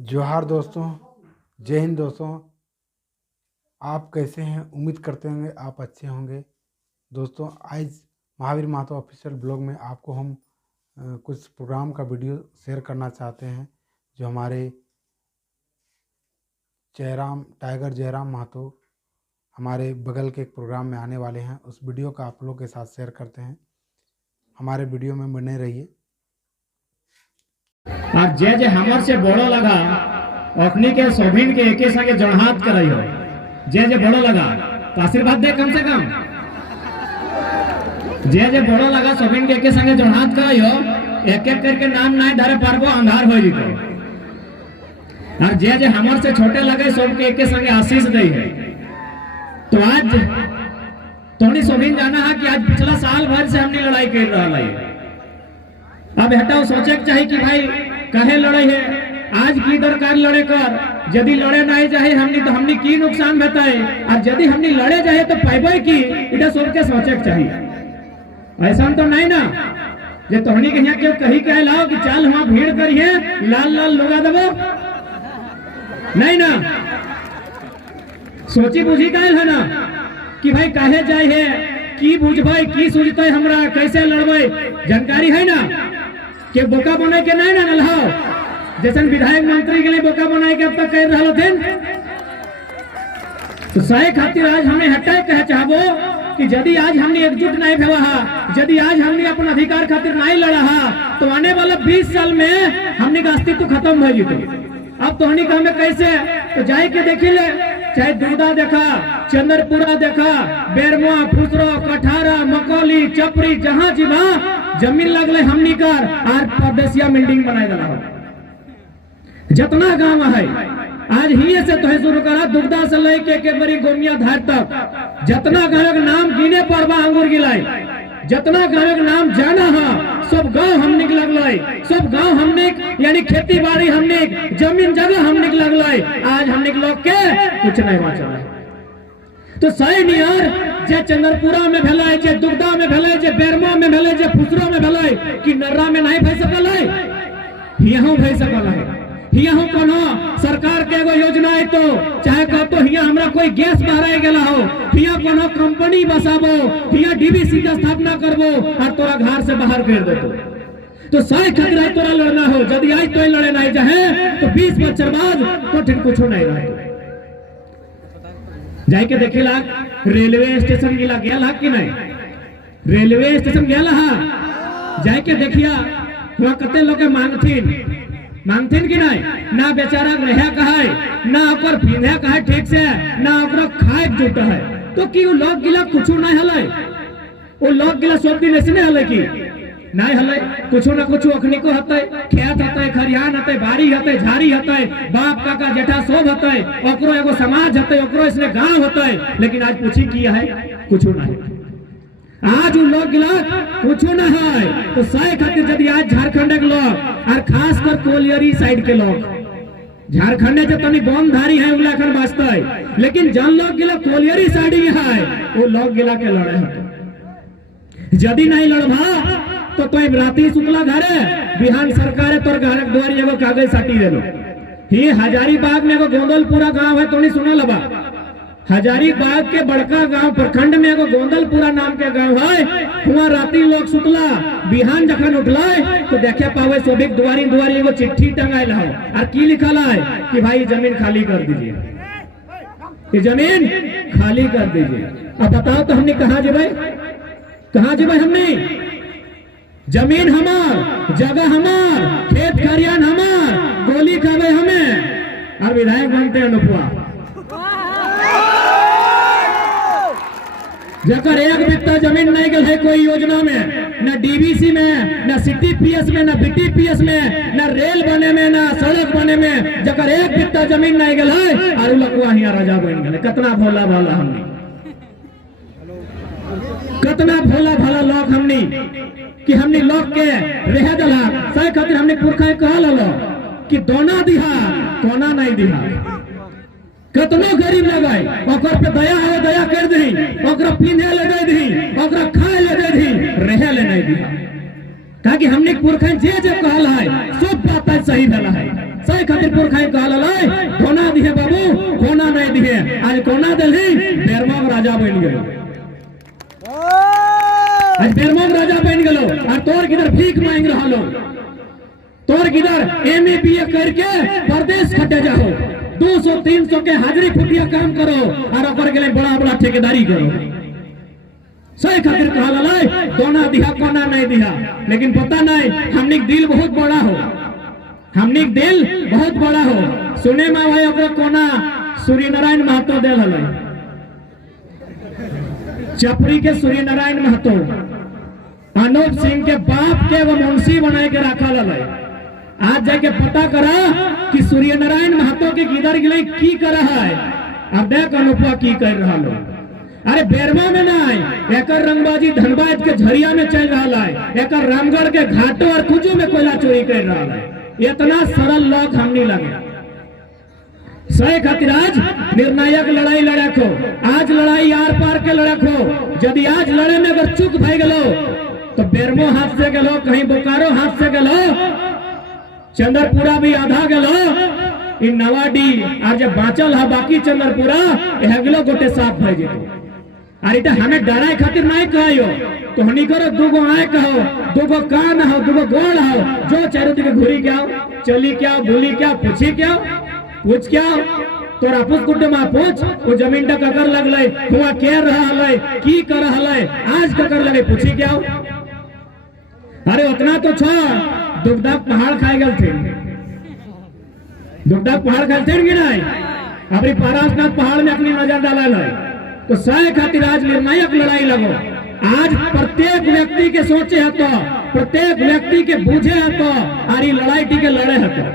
जोहार दोस्तों, जय हिंद दोस्तों। आप कैसे हैं? उम्मीद करते होंगे आप अच्छे होंगे। दोस्तों, आज महावीर महतो ऑफिशियल ब्लॉग में आपको हम कुछ प्रोग्राम का वीडियो शेयर करना चाहते हैं जो हमारे टाइगर जयराम महतो हमारे बगल के एक प्रोग्राम में आने वाले हैं। उस वीडियो का आप लोग के साथ शेयर करते हैं। हमारे वीडियो में बने रहिए। और जे जे हमर से बड़ो लगा अखनी के सोभिन के एके संगे जड़हात करइयो। जे जे बड़ो लगा तो आशीर्वाद दे कम से कम। जे बड़ो लगा सोभिन के एके संगे जड़हात करइयो। एक एक करके नाम नहीं धरे पारबो, अंधार हो जितो। और जे हमर से छोटे लगे सब के एके संगे आशीष दे है। तो आज तोनी सोभिन जाना है कि आज पिछला साल भर से हमने लड़ाई कर रहा है। अब हटाओ सोचे चाहिए कि भाई कहे लड़े है, आज की दरकार लड़े कर। यदि लड़े नहीं जाए हमनी तो हमनी की नुकसान बताए, और यदि हमनी लड़े जाए तो पाइबे की इटा सोच के सोचे चाहिए। ऐसा तो नहीं ना जे तोहनी के यहाँ क्यों कही कहे लाओ कि चल वहां भीड़ करिए लाल लाल लगा देवो, नहीं ना। सोची बुझी गए है ना कि भाई कहे जाए है की बुझबे की सूझते हमरा कैसे लड़बे, जानकारी है ना के बोका बना के नहीं ना नल्हाओ। जैसे विधायक मंत्री के लिए बोका बनाए के अब तक कह रहा थे। तो सही खातिर आज हमें हटाए कहे चाहबो कि यदि आज हमने एकजुट नहीं भेवा, यदि आज हमने अपना अधिकार खातिर नहीं लड़ा, तो आने वाला 20 साल में हमने का अस्तित्व खत्म हो जीतो। अब तो हमने कहा कैसे तो जाए के देखी ले, चाहे दूधा देखा, चंद्रपुरा देखा, बेरमुआ, फुसरो, कठारा, मकौली, चपरी, जहां जीवा जमीन लगले हमनी कर और परदेसिया बिल्डिंग बनाए दला हो। जितना गांव है आज ही से तो शुरू करा, दुग्धा से लेके के बड़ी गोमिया धार तक जितना गांव का नाम गिने पड़वा अंगूर गिलाई, जितना गांव का नाम जाना है सब गांव हमने लगल, सब गांव हमने यानी खेती बाड़ी हमने जमीन जगह हमने लगल। आज हमने लोग के कुछ नहीं बचल। तो सही नियर जे चंद्रपुरा में भेले, जे दुग्धा में भेले, जे बेरमा में भेले, जे फुसरो में भेले कि नर्रा में नहीं भय सकल है, हियां भय सकल है। हियां कोनो सरकार के एगो योजना है तो चाहे कहतो हियां हमरा कोई गैस बहराए गेला हो, हियां कोनो कंपनी बसाबो, हियां डीबीसी का स्थापना करबो और तोरा घर से बाहर कर देतो। तो सही खतरा तोरा लड़ना हो, यदि आज तो लड़े नहीं चाहे तो 20 बच्चर बाद तो ठीक कुछ नहीं रहे। जाके देखिला रेलवे स्टेशन गिला गया कि नहीं, रेलवे स्टेशन गया जाके देखिया वहां कते लोग मांगथिन कि नहीं ना, बेचारा रहे कहे ना ओकर पींधे कहे ठीक से ना ओकरा खाए जुट है। तो कि वो लोग गिला कुछ नहीं हले, वो लोग गिला सब दिन ऐसे नहीं हले कि नहीं हले, कुछ ना कुछ अखनी को हते, खेत हते, खरियान हते, बाड़ी हते, झाड़ी हते, बाप काका जेठा सब हते, ओकरो एगो समाज हते, ओकरो इसने गांव हते। लेकिन आज पूछी किया है कुछ नहीं। आज उन लोग गिला कुछ न है। तो सही खातिर यदि आज झारखंड के लोग और खासकर कोलियरी साइड के लोग, झारखंड जो तनी बमधारी है उलाखन बाजता है, लेकिन जन लोग गिला कोलियरी साइड में है वो लोग गिला के लड़े हैं। यदि नहीं लड़भा तो राती शुक्ला घरे बिहान सरकार तोर घर द्वार एगो कागज साटी दे लो। ये हजारीबाग में एगो गोंदलपुरा गांव है, तो नहीं सुना लबा। हजारीबाग के बड़का गांव प्रखंड में एगो गोंदलपुरा नाम के गांव है। वहां राती लोग सुतला बिहान जखन उठलाय तो देखे पावे सोभिक दुआरी दुआरी एगो चिट्ठी टंगाइल है और की लिखल है कि भाई जमीन खाली कर दीजिए, ये जमीन खाली कर दीजिए। अब बताओ तो हमने कहा जेबे हमने जमीन हमार, जगह हमार, खेत खरियान हमार, गोली खावे हमें और विधायक बनते हैं अनुपुआ। जकर एक बित्ता जमीन नहीं गल है कोई योजना में, न डीबीसी में, न सीटीपीएस में, न बीटीपीएस में, न रेल बने में, न सड़क बने में, जकर एक बित्ता जमीन नहीं गल है और लकुआ हिया राजा बन गए। कितना भोला भाला हमने, कितना भोला भाला लोग हमने कि हमने लोग के रह दला। सही खातिर हमने पुरखा कहा लो कि दोना दिहा कोना नहीं दिहा। कितनो गरीब लगाए ओकर पे दया है, दया कर दी, ओकरा पीने लगे दी, ओकरा खाए लगे दी, रहे ले नहीं दिहा। ताकि हमने पुरखा जे कहला है सब बात सही भेला है। सही खातिर पुरखाई कहल कोना दिहे बाबू कोना नहीं दिहे आज कोना दिली बेरमोग राजा बन गए आज बेरमोग राजा बन गलो और तोर किधर भीख मांग रहा लो तोर किधर एमए बीए करके परदेश खटे जाओ 200-300 के हाजिरी फुटिया काम करो और ओकर के लिए बड़ा बड़ा ठेकेदारी करो सही खातिर कहल दोना दिहा कोना नहीं दिहा लेकिन पता नहीं हमने दिल बहुत बड़ा हो हमने दिल बहुत बड़ा हो सुने में भाई ओकरा कोना सूर्य नारायण महतो दिल हल चपरी के सूर्य नारायण महतो अनूप सिंह के बाप के वो मुंशी बनाए के रखल हल आज जाके पता करा कि सूर्य नारायण महतो के किधर गिले की कर रहा है अब देख अनुपा की कर रहा लो अरे बेरवा में ना एक रंगबाजी धनबाद के झरिया में चल रहा है एक रामगढ़ के घाटों और कुजू में कोयला चोरी कर रहा है इतना सरल लोग हम नहीं लगे सही खातिर आज निर्णायक लड़ाई लड़को आज लड़ाई आर पार के लड़को यदि आज लड़े में अगर चूक भाई गलो तो बेरमो हाथ से गलो कहीं बोकारो हाथ से गलो चंद्रपुरा भी आधा गलो इन नवाडी और जब बाँचल है बाकी चंद्रपुरा गलो गोटे साफ भाई जेतो अरे हमें डराए खातिर नहीं कहो तो हनी करो दूगो आए कहो दूगो कान हो दूगो गोड़ हो जो चारों दिखे घूरी क्या चली क्या भूली क्या पूछी क्या पूछ क्या तोरा पूछ कुटे में पूछ वो जमीन टा ककर लगले हुआ के रहा है की कर रहा है आज ककर लगे पूछी क्या अरे उतना तो छ दुगदा पहाड़ खाए गल थे दुगदा पहाड़ खाए थे कि नहीं अपनी पारासनाथ पहाड़ में अपनी नजर डाला है तो सही खातिर आज निर्णायक लड़ाई लगो आज प्रत्येक व्यक्ति के सोचे है तो प्रत्येक व्यक्ति के बूझे है तो और ये लड़ाई टीके लड़े है तो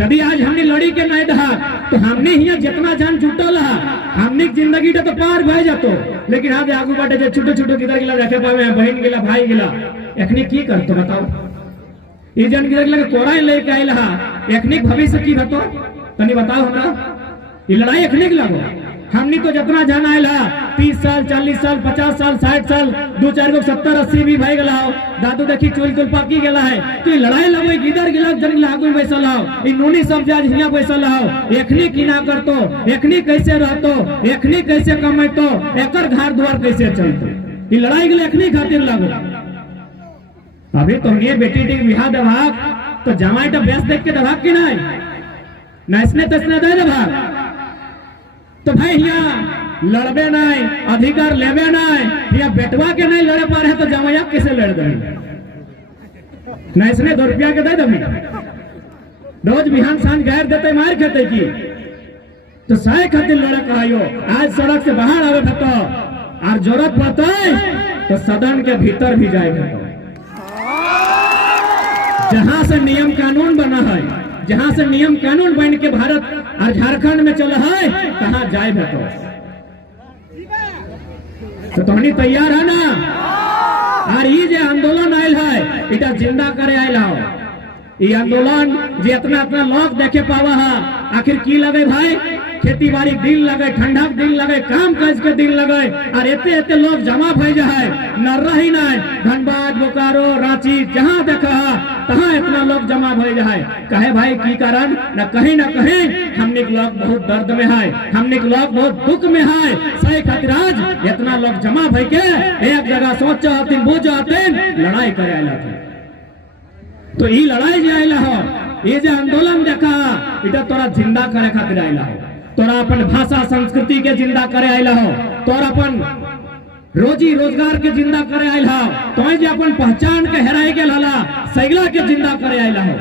यदि आज हमने लड़ी के नहीं दहा तो हमने ही जितना जान जुटल है हमने जिंदगी तो पार भय जातो लेकिन आज आगू बाटे जो छोटे छोटे किधर गिला रखे पावे बहन गिला भाई गिला एखनी की करतो बताओ ये जन किधर गिला कोराई लेके आइल हा एखनी भविष्य की हतो तनी बताओ हमरा ये लड़ाई एखनी के लगो हमनी तो जितना जाना आइल हा 30 साल 40 साल 50 साल 60 साल 2-4 गो 70-80 भी भाई गला हो दादू देखी चोल चोल पाकी गेला है तो ये लड़ाई लगो किधर गिला जन लागू बैसल हो इ नोनी सब जाज हिया बैसल हो एखनी की ना करतो एखनी कैसे रहतो एखनी कैसे कमाइतो एकर घर द्वार कैसे चलतो ये लड़ाई गले एखनी खातिर लगो अभी तो ये बेटी टी बिहार दभाग तो जमाई तो बेस देख के दभाग की नहीं नैसने तसने दे दभाग तो भाई यहाँ लड़बे नहीं अधिकार लेबे नहीं या बेटवा के नहीं लड़े पा रहे तो जमाया कैसे लड़ दे नैसने 2 रुपया के दे दमी रोज बिहान सांझ गैर देते मार खेते की तो सही खातिर लड़े कहियो आज सड़क से बाहर आवे तो और जरूरत पड़ता है तो सदन के भीतर भी जाए जहां से नियम कानून बना है जहां से नियम कानून बन के भारत और झारखंड में चला है कहां जाए तो तोहनी तैयार है ना और ये जो आंदोलन आयल है इटा जिंदा करे आयल हो ये आंदोलन जे इतना इतना लोग देखे पावा है आखिर की लगे भाई खेती बाड़ी दिन लगे ठंडक दिन लगे काम काज के दिन लगे और एते एते लोग जमा भई जाए न रही नहीं धनबाद बोकारो रांची जहां देखा तहां इतना लोग जमा भई जाए कहे भाई की कारण न कहीं हमने लोग बहुत दर्द में है हमने लोग बहुत दुख में है सही खातिर आज इतना लोग जमा भई के एक जगह सोच हतिन बुझ हतिन लड़ाई करे आइला तो ई लड़ाई जे आइला हो ये जे आंदोलन देखा इटा तोरा जिंदा करे खातिर आइला हो तोरा अपन भाषा संस्कृति के जिंदा करे आइला हो तोरा अपन रोजी रोजगार के जिंदा करे आइल हो तो जे अपन पहचान के हेराई गेल हला सैगला के जिंदा करे आइल हो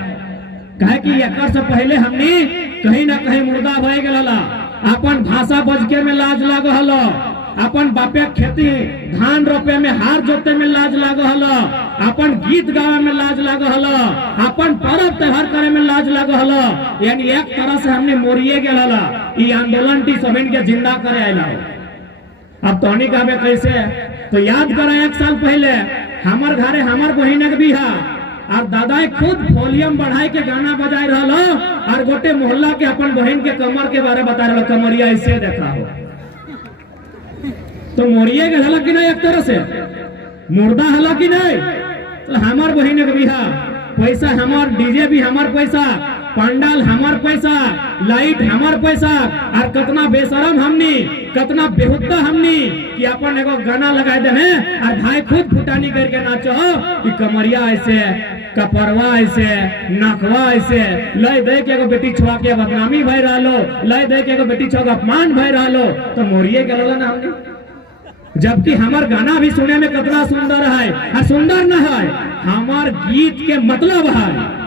कहे कि एकर से पहले हमनी कहीं ना कहीं मुर्दा भए गेल हला अपन भाषा बजके में लाज लाग हलो अपन बापे खेती धान रोपे में हार जोते में लाज लाग हलो अपन गीत गावे में लाज लाग हलो अपन पर्व त्योहार करे में लाज लाग हलो यानी एक तरह से हमने मोरिए गेल हला ई आंदोलन टी सबन के जिंदा करे आइला अब तोहनी कहबे कैसे तो याद करा 1 साल पहले हमार घरे हमार बहिन के बिहा और दादा खुद वॉल्यूम बढ़ाई के गाना बजाई रहा और गोटे मोहल्ला के अपन बहन के कमर के बारे बता रहा कमरिया ऐसे देखा हो तो मोरिए के हला कि नहीं एक तरह से मुर्दा हला कि नहीं तो हमार बहन के बिहा पैसा हमार, डीजे भी हमार पैसा, पंडाल हमार पैसा, लाइट हमार पैसा, और कितना बेशरम हमनी, कितना बेहुदा हमनी कि अपन एगो गाना लगा देने और भाई खुद फुटानी करके नाचो कि कमरिया ऐसे, कपरवा ऐसे, नकवा ऐसे, लय दे के एगो बेटी छुआ के बदनामी भय रहा, लय दे के एगो बेटी छुआ के अपमान भय रहा, तो मोरिए गलो ना हमने। जबकि हमार गाना भी सुने में कितना सुंदर है, और सुंदर न है, हमार गीत के मतलब है,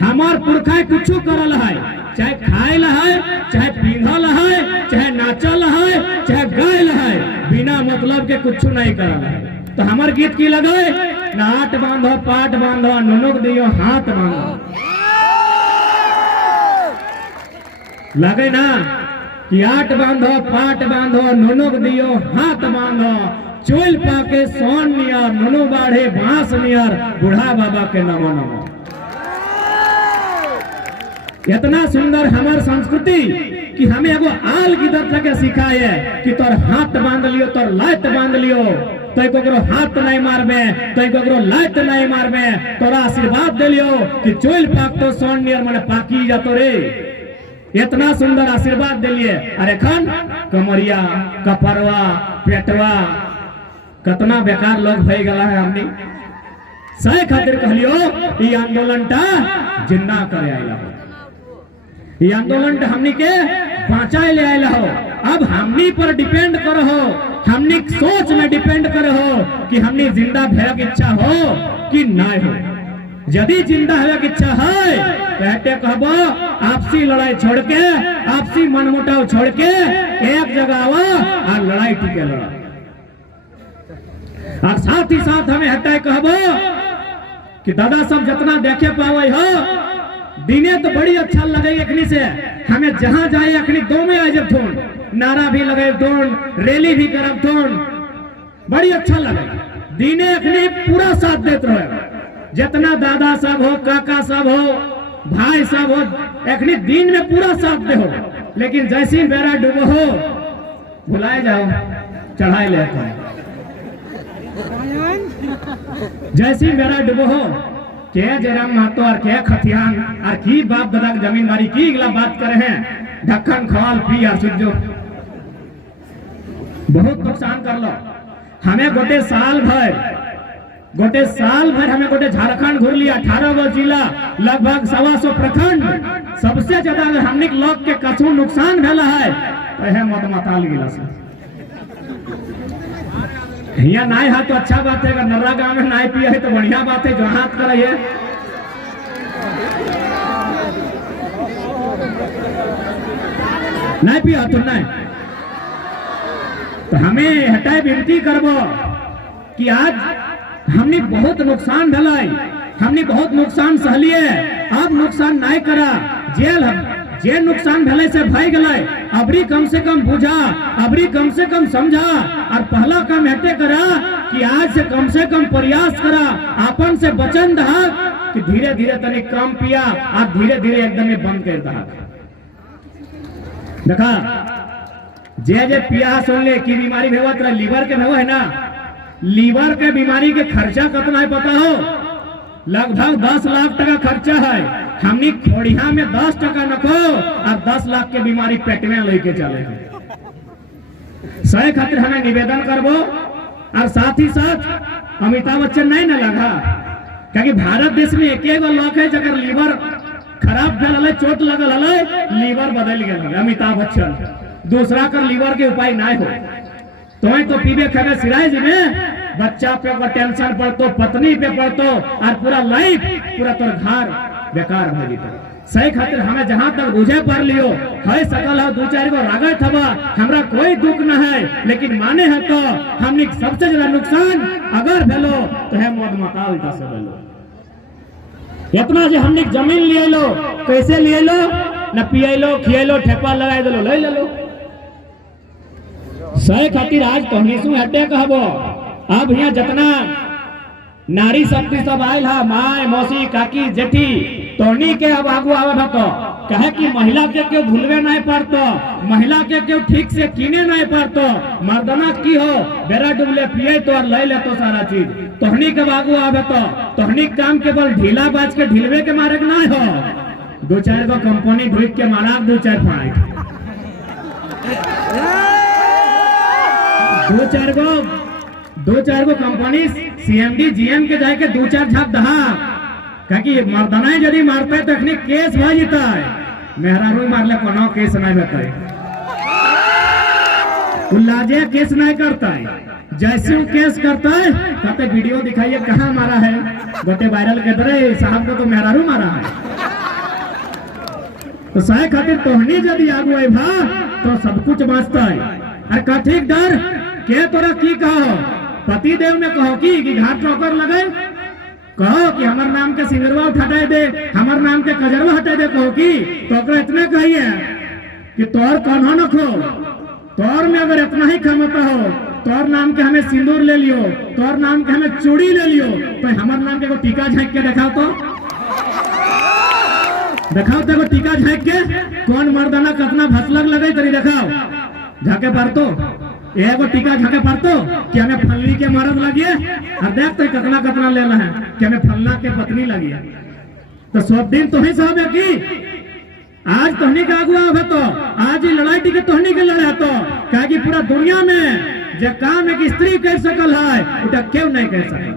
हमार पुरखा कुछ करल है, चाहे खायल है, चाहे पींधल है, चाहे नाचल है, चाहे गायल है, बिना मतलब के कुछ नहीं करल है। तो हमार गीत की लगे, नाट बांधो, पाट बांधो, नुनुक दियो, हाथ बांधो, लगे ना कि आट बांधो, पाट बांधो, नुनुक दियो, हाथ बांधो, चोल पाके सोन नियर, नुनु बाढ़े बांस नियर, बूढ़ा बाबा के नमो नमो। इतना सुंदर हमार संस्कृति कि हमें एगो आल गिदर तक सिखाए कि तोर हाथ बांध लियो, तोर लात बांध लियो, तो ककरो हाथ नहीं मारबे, तो ककरो लात नहीं मारबे, तोरा आशीर्वाद दे लियो कि चोल पाक तो सोन नियर माने पाकी जातो रे। इतना सुंदर आशीर्वाद दिलिए, अरे खन कमरिया, कपरवा, पेटवा, कितना बेकार लोग भई गला है हमनी। सही खातिर कहलियो ई आंदोलन टा जिंदा करे आइला हो, ई आंदोलन हमनी के बचाए ले आइला हो। अब हमनी पर डिपेंड करो हो, हमनी सोच में डिपेंड करो हो कि हमनी जिंदा भय की इच्छा हो कि नहीं हो। यदि जिंदा है की इच्छा है कहते कहबो आपसी लड़ाई छोड़ के, आपसी मनमुटाव छोड़ के एक जगह आओ और लड़ाई टिके लड़ो। और साथ ही साथ हमें हटाए कहबो कि दादा सब जितना देखे पावे हो, दिने तो बड़ी अच्छा लगे अखनी से, हमें जहां जाए अखनी दो में आ जब थोन, नारा भी लगे थोन, रैली भी करब थोन, बड़ी अच्छा लगे। दिने अखनी पूरा साथ देते रहे, जितना दादा सब हो, काका सब हो, भाई सब हो, अखनी दिन में पूरा साथ दे हो। लेकिन जैसी बेरा डूबो हो भुलाए जाओ, चढ़ाई ले जैसी बेरा डूबो हो के जयराम महतो और के खतियान और की बाप दादा की जमींदारी की गिला बात करे हैं, ढक्कन खवाल पी और सुजो बहुत नुकसान कर लो। हमें गोटे साल भर हमें गोटे झारखंड घूर लिया, 18 गो जिला, लगभग 125 प्रखंड, सबसे ज्यादा अगर हमने लोग के कछु नुकसान भेला है तो है मत माताल गिला से। यहाँ नाय है तो अच्छा बात है, अगर नर्रा गांव में नाय पिया है तो बढ़िया बात है, जो हाथ करे नाय पिया तो नहीं, तो हमें हटाए विनती करबो कि आज हमने बहुत नुकसान भलाई, हमने बहुत नुकसान सहलिए, अब नुकसान नहीं करा, जे नुकसान भले से भाई गलाय, अबरी कम से कम बुझा, अबरी कम से कम समझा, और पहला काम हटे करा कि आज से कम प्रयास करा, अपन से बचन दहा कि धीरे धीरे तनिक कम पिया, आप धीरे धीरे एकदम बंद कर दहा। देखा जे पिया सुन ले की बीमारी भेवा, तेरा लीवर के भेवा है ना, लीवर के बीमारी के खर्चा कितना है पता हो? लगभग 10 लाख टका खर्चा है। हमनी खोड़िया में 10 टका नको और 10 लाख के बीमारी पेट में लेके चले। सही खातिर हमें निवेदन करबो, और साथ ही साथ अमिताभ बच्चन नहीं न लगा, क्योंकि भारत देश में एक लोग है जगह लीवर खराब भेल, चोट लगल है, लीवर बदल गए अमिताभ बच्चन, दूसरा कर लीवर के उपाय ना हो। तो पीबे खेबे सिराज में बच्चा पे टेंशन पड़तो, पत्नी पे पड़तो, और पूरा लाइफ पूरा तोर घर बेकार हो जीता। सही खातिर हमें जहां तक बुझे पड़ लियो है सकल हो 2-4 गो रागत हवा, हमरा कोई दुख न है, लेकिन माने है तो हमने सबसे ज्यादा नुकसान अगर भेलो तो है मौत माता उल्टा से भेलो। इतना जो हमने जमीन लिए लो, कैसे लिए लो, न पियलो खियलो, ठेपा लगा दो, ले लो। सही खातिर आज कहनी सु हटे कहबो, अब यहाँ जितना नारी शक्ति सब आयल है, माय मौसी काकी जेठी तोहनी के अब आगू आवे तो कहे कि महिला के क्यों भूलवे नहीं पड़तो, महिला के क्यों ठीक से कीने नहीं पड़तो, मर्दना की हो बेरा डुबले पिए तो और ले ले तो सारा चीज तोहनी के आगू आवे तो तोहनी काम केवल ढीला बाज के ढिलवे के मारे नहीं हो। दो चार गो कंपनी ढूक के मारा दो चार फाइट दो चार गो कंपनी सीएमडी जीएम के जाके दो चार झाप दहा कि मर्दना यदि मारता है तो अखनी केस भ जीता है, मेहरारू मारले कोनो केस नहीं होता है, उल्लाजे केस नहीं करता है। जैसे वो केस करता है कहते वीडियो दिखाइए कहाँ मारा है, गोटे वायरल कहते रहे साहब को तो मेहरारू मारा है। तो सही खातिर तोहनी यदि आगू आई भा तो सब कुछ बचता है। अरे का ठीक डर के तोरा की कहो पति देव में कहो कि घाट चौकर लगे, कहो कि हमार नाम के सिंगरवा हटाए दे, हमार नाम के कजरवा हटाए दे, कहो कि तो इतने कहिए कि तोर कन्हा न खो, तोर में अगर इतना ही क्षमता हो तोर नाम के हमें सिंदूर ले लियो, तोर नाम के हमें चूड़ी ले लियो, तो हमार नाम के टीका झाँक के दिखाओ तो देखो टीका झाँक के कौन मर्दाना कितना भसलक लगे तरी दिखाओ, झाके पार तो एगो टीका झाके पारतो कि हमें फल्ली के मरद लगिए और देखते कितना कितना लेना है कि हमें फल्ला के पत्नी लगी है। तो सब दिन तो ही साहब है कि आज तोहनी का अगुआ है तो आज ही लड़ाई टिके तोहनी के लड़े तो क्या कि पूरा दुनिया में जो काम एक स्त्री कर सकल है उटा क्यों नहीं कर सकल,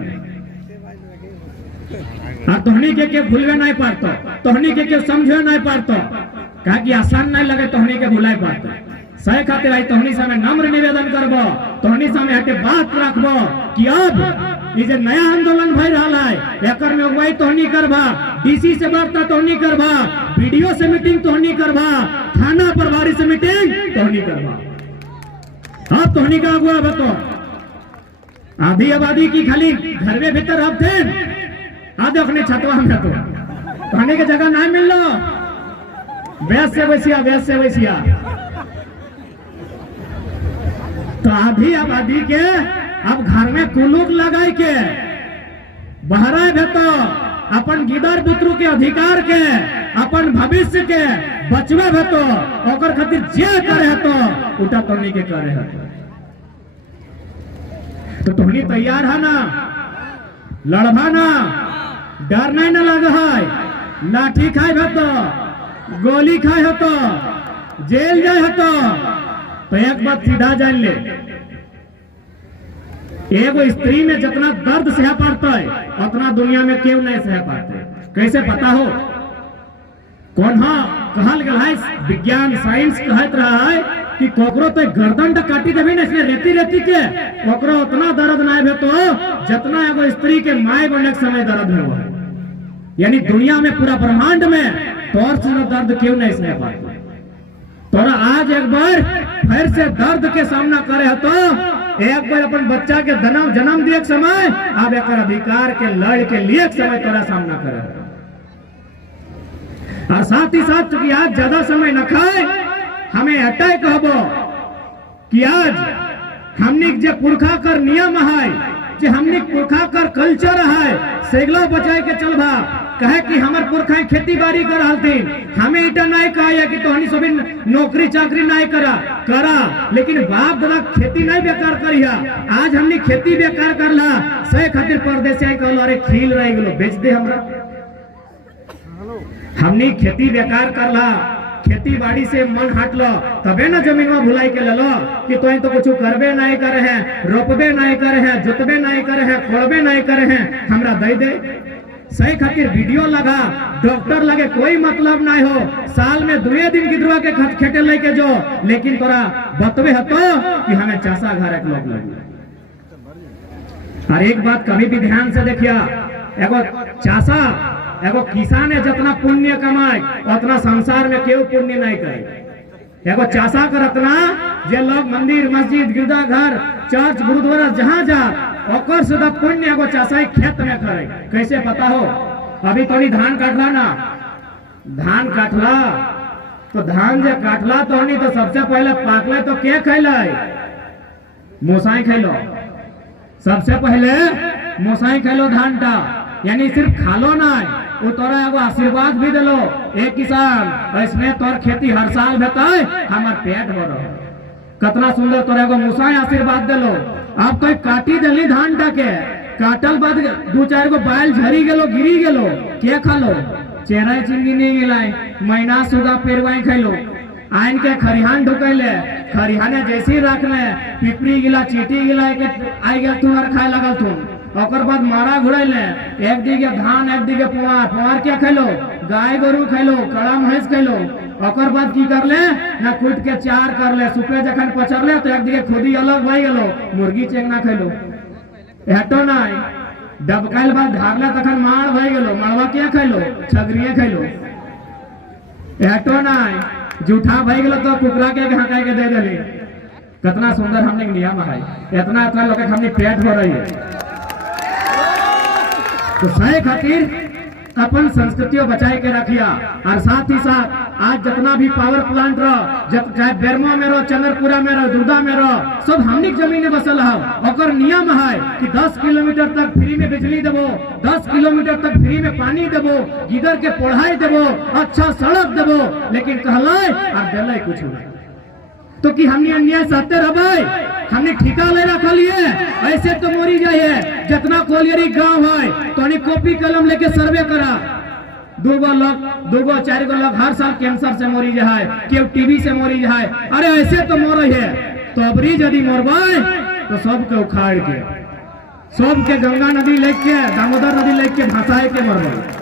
और तोहनी के भूलवे नहीं पारतो, तोहनी के समझे नहीं पारतो, क्या कि आसान नहीं लगे तोहनी के भुलाए पारतो। सही खातिर आई तोहनी सामने नम्र निवेदन करबो, तोहनी सामने हटे बात रखबो कि अब ये जो नया आंदोलन भई रहा है एकर में अगुवाई तोहनी करबा, डीसी से वार्ता तोहनी करबा, वीडियो से मीटिंग तोहनी करबा, थाना प्रभारी से मीटिंग तोहनी करबा। हाँ तोहनी का अगुआ बतो आधी आबादी की खाली घर में भीतर अब थे आधे अपने छतवा में तो तोहनी के जगह नहीं मिल लो, वैस से वैसिया तो आधी आबादी के अब घर में कुलूक लगाए के बहरा भेतो अपन गिदर पुत्रु के अधिकार के अपन भविष्य के बचवे भेतो ओकर खातिर जे करे तो उटा तोहनी के करे है। तो तोहनी तैयार है ना, लड़भा ना, डर नहीं ना लगे है, लाठी खाए भेतो, गोली खाए है तो, जेल जाए है तो एक बात सीधा जान ले, एगो स्त्री में जितना दर्द सह पाता है उतना दुनिया में क्यों नहीं सह पाते। कैसे पता हो कौन हाँ कहल गया है, विज्ञान साइंस कहत रहा है कि कोकरो तो गर्दन तो काटी देवी ना इसने रेती के कोकरो उतना दर्द ना है तो जितना एगो स्त्री के माए बनने के समय दर्द हुआ है, यानी दुनिया में पूरा ब्रह्मांड में तौर से दर्द क्यों नहीं सह पाते। तोरा आज एक बार फिर से दर्द के सामना करे है तो एक बार अपन बच्चा के जन्म दिए समय अब एक अधिकार के लड़ के लिए समय तोरा सामना करे, और साथ ही साथ चूंकि आज ज्यादा समय न खाए हमें अटय कहबो कि आज हमने जे पुरखा कर नियम है, जे हमने पुरखा कर कल्चर है सेगलो बचाए के चलबा, कहे कि हमार पुरखा खेती बाड़ी कर हलतीन, हमें इटा नहीं कहा कि तोहनी सभी नौकरी चाकरी नहीं करा लेकिन बाप दादा खेती नहीं बेकार करिया, आज हमने खेती बेकार करला सही खातिर परदेसी आई कहलो अरे खील रह गेलो बेच दे हमरा, हमने खेती बेकार करला, खेती बाड़ी से मन हटलो तबे ना जमीन में भुलाई के ले लो कि तो कुछ करबे नहीं करे हैं, रोपबे नहीं करे हैं, जोतबे नहीं करे हैं, खोलबे नहीं करे हैं, हमरा दे दे। सही खातिर वीडियो लगा, डॉक्टर लगे कोई मतलब नहीं हो, साल में 2 दिन गिदवा के खेटे लेके जो, लेकिन तोरा बतवे है तो कि हमें चासा घर एक लोग लगे। और एक बात कभी भी ध्यान से देखिया, एगो चासा एगो किसान है जितना पुण्य कमाए उतना संसार में केहू पुण्य नहीं करे। एगो चासा कर इतना जे लोग मंदिर मस्जिद गिरजाघर चर्च गुरुद्वारा जहाँ जा ओकर से पुण्य एगो चासा खेत में करे। कैसे पता हो, अभी तो धान काटला ना, धान काटला तो धान जे काटला तो नहीं तो सबसे पहले पाकले तो के खैले, मूसाई खैलो, सबसे पहले मोसाई खेलो धानटा यानी सिर्फ खालो ना वो तोरा एगो आशीर्वाद भी दिलो एक किसान इसमें तोर खेती हर साल भेटै हमार पेट भरो कितना सुंदर तोरा एगो मोसाई आशीर्वाद दिलो। अब तो काटी दिली धानटा के काटल बाद दू चार गो बाल झरी गेलो गिरी गेलो के खालो चेहरा चिंगी नहीं गिलाय मैना सुगा पेरवाई खैलो आइन के खरिहान ढुकैले खरिहाने जैसी रखले पिपरी गिला चीटी गिला के आई गेल तू और खाए लगल तू ओकर बाद मारा घुड़ैले एक दिगे धान एक दिगे पुआर पुआर क्या खैलो गाय गोरू खैलो कड़ा भैंस खैलो ओकर बाद की करले ना कूट के चार करले सुपे जखन पचरले तो एक दिगे खुदी अलग भई गेलो मुर्गी चेंगना खैलो एटो नाय डबकाइल बाद ढारले तखन मार भई गेलो मारवा क्या खैलो छगरिए खैलो एटो नाय जूठा भई गेलो तो कुकरा के हटाई के दे देली कितना सुंदर हमने नियम है इतना इतना लोग हमने पेट भर रही है तो सही खातिर अपन संस्कृतियों बचाए के रखिया और साथ ही साथ आज जितना भी पावर प्लांट रहो चाहे बेरमो में रहो चंद्रपुरा में रहो दुर्गा में रहो सब हमनी जमीन बसल है और नियम है कि 10 किलोमीटर तक फ्री में बिजली देवो 10 किलोमीटर तक फ्री में पानी देवो गिदर के पढ़ाई देवो अच्छा सड़क देवो लेकिन कहला और दिल कुछ नहीं तो कि हमने अन्याय सहते रहे हमने ठिका ले रखा लिए ऐसे तो मोरी जाए जितना कोलियरी गांव है तो कॉपी कलम लेके सर्वे करा दूगो चार गो लोग हर साल कैंसर से मोरी जाए केव टीबी से मोरी जाए अरे ऐसे तो मोर है तो अबरी यदि मोरबाई तो सबके उखाड़ के सबके गंगा नदी लेके दामोदर नदी लेके भसाए के मरबाई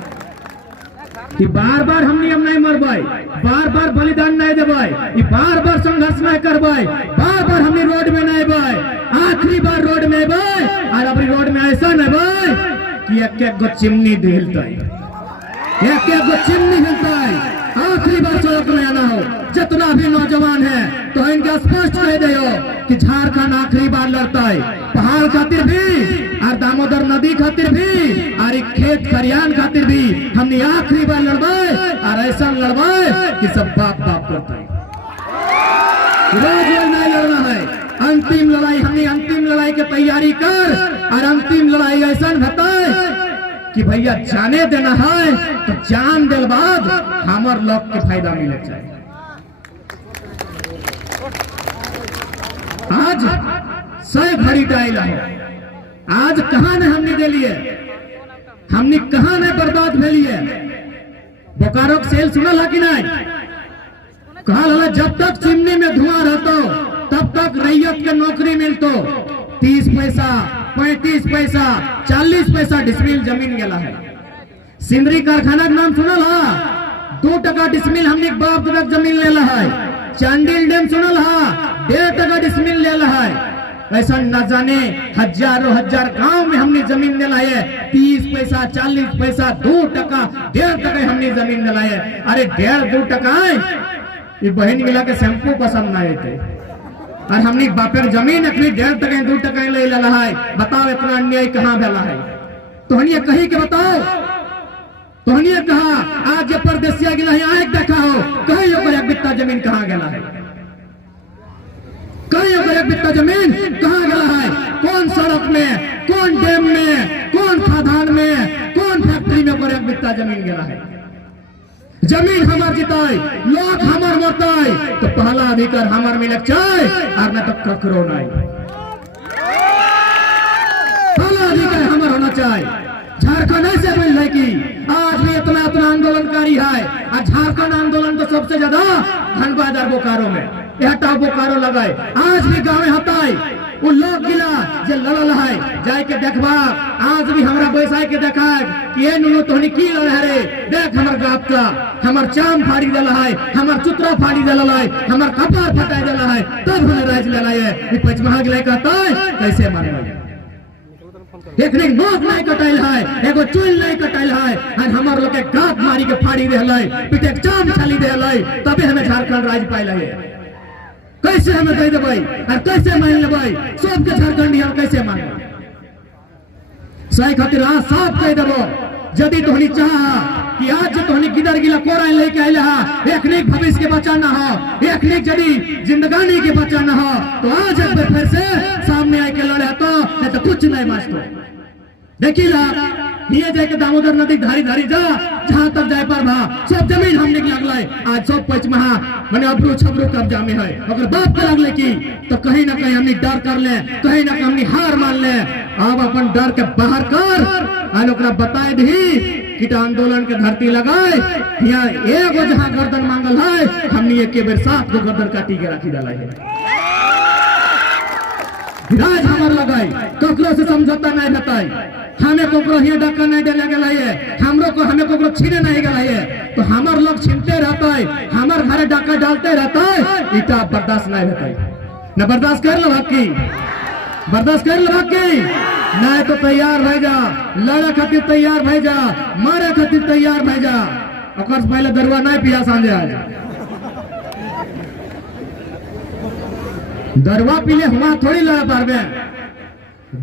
कि बार बार हमनी हम नहीं मरबाई बार बार बलिदान नहीं देबाई बार बार संघर्ष नहीं करबाई बार बार हमनी रोड में नहीं बाई आखिरी बार रोड में बाई और अबरी रोड में ऐसा नहीं बाई कि एक गो चिमनी हिलताई एक गो चिमनी हिलताई आखिरी बार सड़क में आना हो जितना भी नौजवान है तो इनका स्पष्ट कह दो कि झारखंड आखिरी बार लड़ता है पहाड़ खातिर भी और दामोदर नदी खातिर भी और एक खेत खरियान खातिर भी हमने आखिरी बार लड़वाए और ऐसा लड़वाए कि सब बाप बाप करता है रोज नहीं लड़ना है अंतिम लड़ाई हमने अंतिम लड़ाई की तैयारी कर और अंतिम लड़ाई ऐसा बताए कि भैया जाने देना है तो जान दे बाद हमार लोग के फायदा मिले चाहिए। आज सही घड़ी डायल है आज कहा ने हमने दे लिए हमने कहा ने बर्बाद भेलिए बोकारो सेल सुनल है कि नहीं कहल जब तक चिमनी में धुआं रहता तब तक रैयत के नौकरी मिलतो 30 पैसा 35 पैसा 40 पैसा डिसमिल जमीन गेला है सिंदरी कारखाना के नाम सुनल है 2 टका डिसमिल हमने बाप तक जमीन लेला है चांडिल डैम सुनल है 1.5 टका डिसमिल लेला है ऐसा न जाने हजारों हजार गांव में हमने जमीन दिला है 30 पैसा 40 पैसा 2 टका 1.5 टका हमने जमीन दिला है अरे 1.5-2 टका ये बहन मिला के शैम्पू पसंद नहीं थे और हमने बापेर जमीन अपनी 1.5 टका 2 टका ले ला है बताओ इतना अन्याय कहाँ भेला है तो हनिया कही के बताओ तो हनिया कहा आज जब परदेसिया गिला है आए देखा हो कहीं एक बित्ता जमीन कहाँ गया है कहीं एक बित्ता जमीन कहाँ गया है कौन सड़क में कौन डैम में कौन खदान में कौन फैक्ट्री में एक बित्ता जमीन गया है जमीन हमार जिताई लोग हमार मरताई तो पहला अधिकार हमार मिलक चाहे और न तो ककरो नहीं पहला अधिकार हमार होना चाहिए झारखंड ऐसे मिल है कि आज भी इतना इतना आंदोलनकारी है और झारखंड आंदोलन तो सबसे ज्यादा धनबाद और बोकारो में हटा बोकारो लगाए आज भी गाँव हटाई वो लोग गिला जे लड़ल है जाए के देखबा आज भी हमरा बैसाई के देखा कि ये नुनो तोहनी की लड़ रे देख हमर गाप का हमर चाम फाड़ी देला है हमर चुतरा फाड़ी देला है हमर कपार फटाई देला है तब हमें राज लेला है ई पचमहा गिला कहता है कैसे मारना एक नोक नहीं कटाइल है एगो चुल नहीं कटाइल है और हमार लोग के गाप मारी के फाड़ी देला है पिटे चाम छाली देला है तबे हमें झारखंड राज पाइला है कैसे हमें दे देबै और कैसे मान लेबै सबके झारखंडी हम कैसे मान सही खातिर आज साफ कह देबो यदि तोहनी चाह कि आज जो तोहनी किधर गिला कोरा लेके आइले हा एक निक भविष्य के बचाना हो एक निक यदि जिंदगानी के बचाना हो तो आज एक बार फिर से सामने आके लड़े तो नहीं तो कुछ नहीं मास्टर देखिला ये जाके दामोदर नदी धारी धारी जा जहां तक जाए पर भा सब जमीन हमने के लगले आज सब पचमहा माने अबरू छबरू कब्जा में है अगर बात कर लगले की तो कहीं ना कहीं हमने डर कर ले कहीं ना कहीं हमने हार मान ले अब अपन डर के बाहर कर आन ओकरा बताए दी कीट आंदोलन के धरती लगाए यहाँ एगो जहां गर्दन मांगल है हमने एक के बेर 7 गो गर्दन काटी के राखी डाला है राज हमर लगाई ककरो से समझौता नहीं बताई हमें कोकरो ही डक्का नहीं देने के लिए हमरो को हमें कोकरो छीने नहीं के लिए तो हमार लोग छीनते रहता है हमार घरे डक्का डालते रहता है इटा बर्दाश्त नहीं रहता है न बर्दाश्त कर लो हकी बर्दाश्त कर लो हकी नहीं तो तैयार भई जा लड़े खातिर तैयार भई जा मारे खातिर तैयार भई जा ओकर पहले दरुआ नहीं पिया सांझे आज दरवा पीले हुआ थोड़ी लड़ा पारबे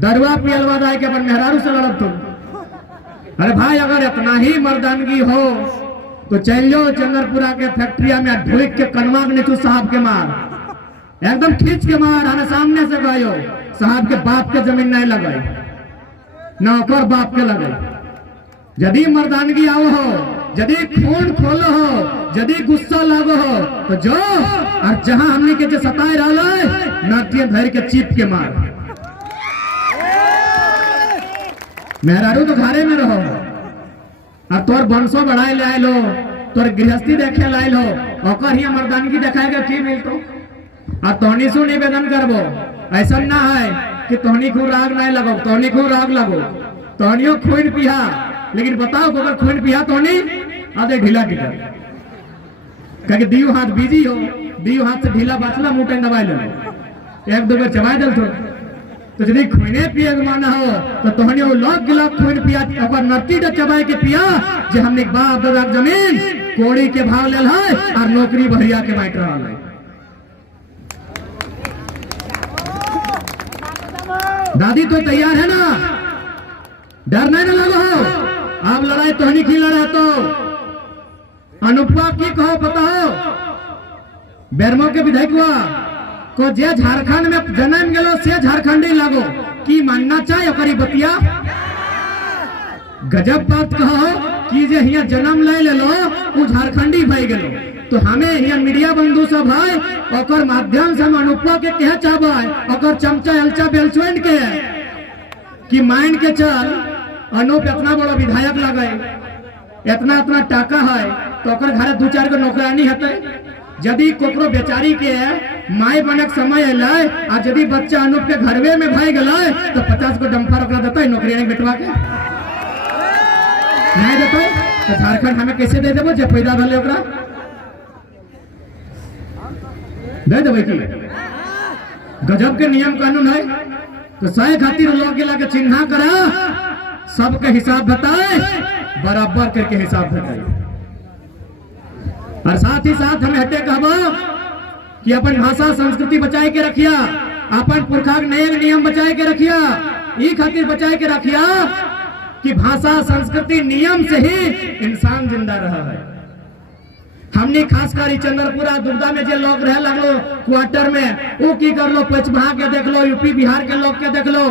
दरवा पियलवा जाए के अपन मेहरारू से लड़ब तुम अरे भाई अगर इतना ही मर्दानगी हो तो चल जाओ चंद्रपुरा के फैक्ट्रिया में ढोक के कनवा के नीचू साहब के मार एकदम खींच के मार हमें सामने से गयो साहब के बाप के जमीन नहीं लगाई न ओकर बाप के लगाई यदि मर्दानगी आओ हो यदि खून खोलो हो यदि गुस्सा लागो हो तो जो और जहां हमने के जो सताए रहा है नाट्य धैर्य के चीप के मार मेहरारू तो घरे में रहो और तोर वंशो बढ़ाए ले आए लो तोर गृहस्थी देखे लाए लो ओकर ही मर्दानगी देखाएगा की मिलतो और तोहनी सु निवेदन करबो ऐसा ना है कि तोहनी को राग नहीं लगो तोहनी को राग लगो तोहनियो खून पिया लेकिन बताओ अगर खून पिया तोहनी आधे ढीला टिका कहे दियो हाथ बिजी हो दियो हाथ से ढीला बाचला मुंह टेन दबाई ले एक दो बार चबाई दल तो यदि खूने पिए माना हो तो तोहनी वो लाख गिलास खून पिया अगर नरती ड चबाई के पिया जे हमने बाप दादा जमीन कोड़ी के भाव लेल है और नौकरी भरिया के बैठ रहा है दादी तो तैयार है ना डर नहीं ना लगो हो आप लड़ाई तोहनी की लड़ा तो अनुपा की कहो बताओ बेरमो के विधायक हुआ को जे झारखंड में जन्म गेलो से झारखंडी लागो की मानना चाहिए ओकरी बतिया गजब बात कहो कि जे हिया जन्म ले लेलो वो झारखंडी भई गेलो तो हमें हिया मीडिया बंधु सब है ओकर माध्यम से हम अनुपा के कह चाहबा ओकर चमचा अलचा बेलचवेंड के कि माइंड के चल अनुप इतना बड़ा विधायक लगाए इतना इतना टाका है तो ओकर घरे 2-4 गो नौकरानी हते यदि कोकरो बेचारी के माई बनक समय अलै आ यदि बच्चा अनुप के घरवे में भई गेलै तो 50 गो डम्फर ओकरा देतै नौकरी नहीं बेटवा के नहीं देतै तो झारखंड हमें कैसे दे देबो जे पैदा भले ओकरा दे देबै की गजब के नियम कानून है तो सही खातिर लोग गेला के चिन्हा करा सबके हिसाब बताए बराबर करके हिसाब बताए और साथ ही साथ हमें हटे कहबो कि अपन भाषा संस्कृति बचाए के रखिया अपन पुरखा के नए नियम बचाए के रखिया ई खातिर बचाए के रखिया कि भाषा संस्कृति नियम से ही इंसान जिंदा रहा है हमने खासकर चंद्रपुरा दुर्गा में जो लोग रह लगलो क्वार्टर में वो की कर लो पचमहा के देख लो यूपी बिहार के लोग के देख लो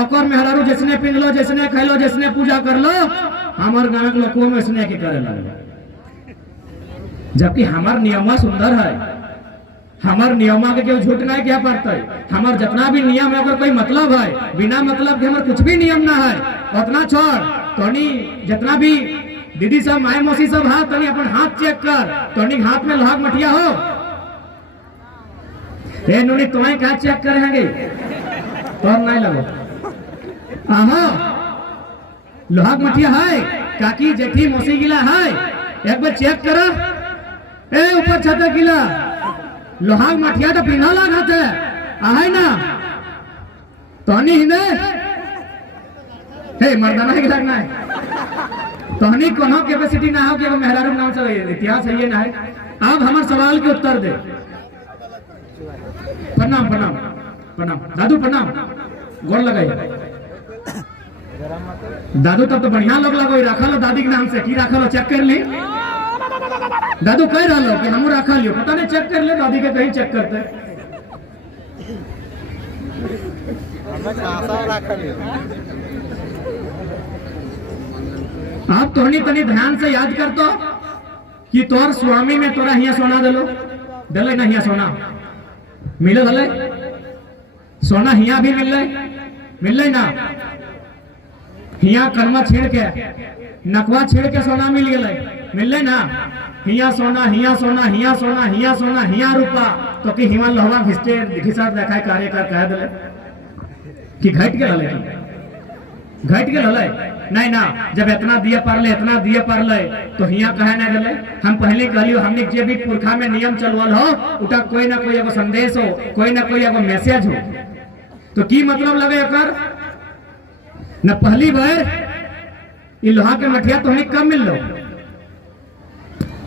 और मेहरारू जिसने पिन लो जिसने खाई लो जिसने पूजा कर लो हमारे गाँव के लोगों में उसने की करे लगे जबकि हमार नियमा सुंदर है हमार नियमा के झूठ नहीं क्या पड़ता है हमार जितना भी नियम है अगर कोई मतलब है बिना मतलब के हमारे कुछ भी नियम ना है उतना छोड़ तो जितना भी दीदी सब माए मौसी सब हाथ तनी अपन हाथ चेक कर तोनी हाथ में लोहा मटिया हो ए नूनी तुम्हें क्या चेक करेंगे तो नहीं लगो आहो लोहा मटिया है काकी जेठी मौसी गिला है एक बार चेक करो ए ऊपर छत गिला लोहा मटिया तो पिना लागत है आहे ना तोनी हिने हे मर्दाना के लगना है तोहनी कोनो कैपेसिटी ना हो कि वो मेहरारू नाम से इतिहास है ये ना है अब हमारे सवाल के उत्तर दे प्रणाम प्रणाम प्रणाम दादू प्रणाम गोर लगाई दादू तब तो बढ़िया लोग लगो रखल दादी के नाम से की रखल चेक कर ली दादू कह रहा कि हम रखा लियो पता नहीं चेक कर ले दादी के कहीं चेक करते आप तोहनी तनी ध्यान से याद कर तो कि तोर स्वामी में तोरा हिया सोना दिलो दिले ना, हिया सोना मिले दिले, सोना हिया भी मिल ना, हिया कलमा छेड़ के नकवा छेड़ के सोना मिल गए, मिल ना, हिया सोना हिया सोना हिया सोना हिया सोना हिया रूपा, तो कि हिमा लोहवा घिसा देखा कार्य कर कह दिले कि घट के हले नहीं ना, जब इतना दिए पर ले तो हिया कहे ना दिले। हम पहले कहलियो हमने जे भी पुरखा में नियम चलवल हो उटा कोई ना कोई एगो संदेश हो, कोई ना कोई एगो मैसेज हो, तो की मतलब लगे एकर न पहली बार ई लोहा के मठिया तो हमें कब मिल लो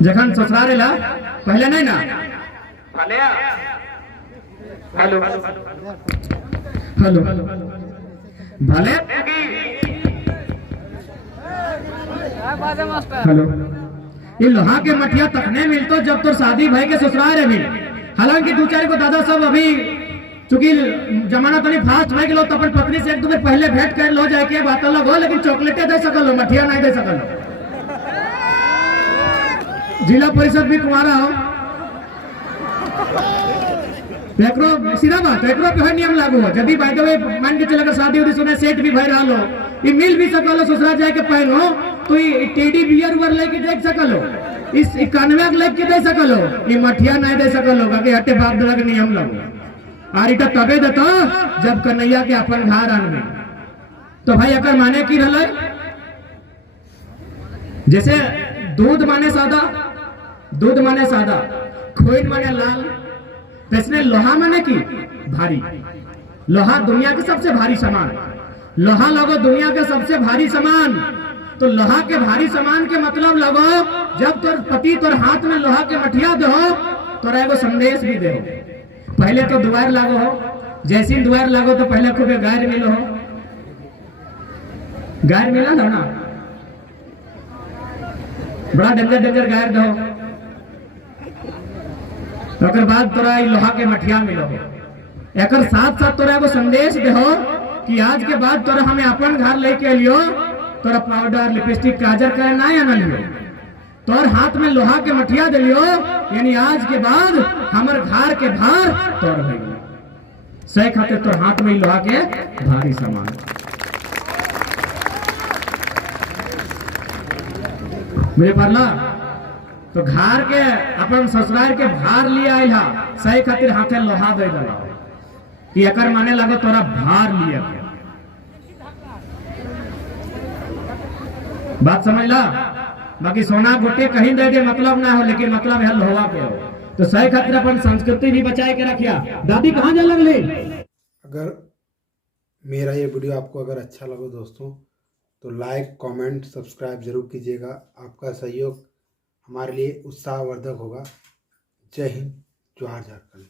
जखन ससुराल ला पहले नहीं ना। हेलो भले हेलो, ये लोहा के मठिया तखने मिलतो जब तो शादी भाई के ससुराल है। हालांकि दो चार को दादा सब अभी चूंकि जमाना तो नहीं फास्ट हो गया तो अपन पत्नी से एक दो दिन पहले भेंट कर लो जाए के बात अलग हो, लेकिन चॉकलेटे दे सकल हो, मठिया नहीं दे सकल हो। जिला परिषद भी कुमारा हो, एकरो सीधा बात एकरो पे नियम लागू हो। जब भी बाय द वे मान के चलेगा शादी उदी सुने सेट भी भई रहा हो, ये मिल भी सकल हो, ससुराल जाए के पहन हो तो ये टेडी बियर वर लेके देख सकल हो, इस 91 लेके दे सकल हो, ये मठिया नहीं दे सकल हो कि हटे बाप दादा के नियम लागू। और इटा तबे देता जब कन्हैया के अपन घर आनबे। तो भाई अगर माने की रहले जैसे दूध माने सादा, खोइन माने लाल, इसने लोहा माने की भारी। लोहा दुनिया के सबसे भारी सामान, लोहा लगो दुनिया के सबसे भारी सामान। तो लोहा के भारी सामान के मतलब लगो जब तोर पति तोर हाथ में लोहा के मठिया दो तोरा एगो संदेश भी दे। पहले तो दुआर लागो हो, जैसी दुआर लागो तो पहले खूब गायर मिलो हो, गायर मिला था ना, बड़ा डंगर गायर दो, तो बाद तोरा लोहा के मठिया मिलो हो। एक साथ साथ तोरा एगो संदेश दे हो कि आज के बाद तोरा हमें अपन घर लेके लियो, तोरा पाउडर लिपस्टिक काजर करे ना आना लियो, तोर हाथ में लोहा के मठिया दे लियो, यानी आज के बाद हमर घर के भार तोर है सही खातिर तोर हाथ में लोहा के भारी सामान। मुझे पढ़ला तो घर के अपन ससुराल के भार लिया आइला सही खातिर हाथे लोहा दे दिला कि एकर माने लगो तोरा भार लिया। बात समझला? बाकी सोना गोटे कहीं दे दे मतलब ना हो, लेकिन मतलब है लोहा पे हो। तो सही खातिर अपन संस्कृति भी बचाए के रखिया। दादी कहाँ जा लगली? अगर मेरा ये वीडियो आपको अगर अच्छा लगे दोस्तों तो लाइक कमेंट सब्सक्राइब जरूर कीजिएगा। आपका सहयोग हमारे लिए उत्साहवर्धक होगा। जय हिंद, जोहार झारखंड।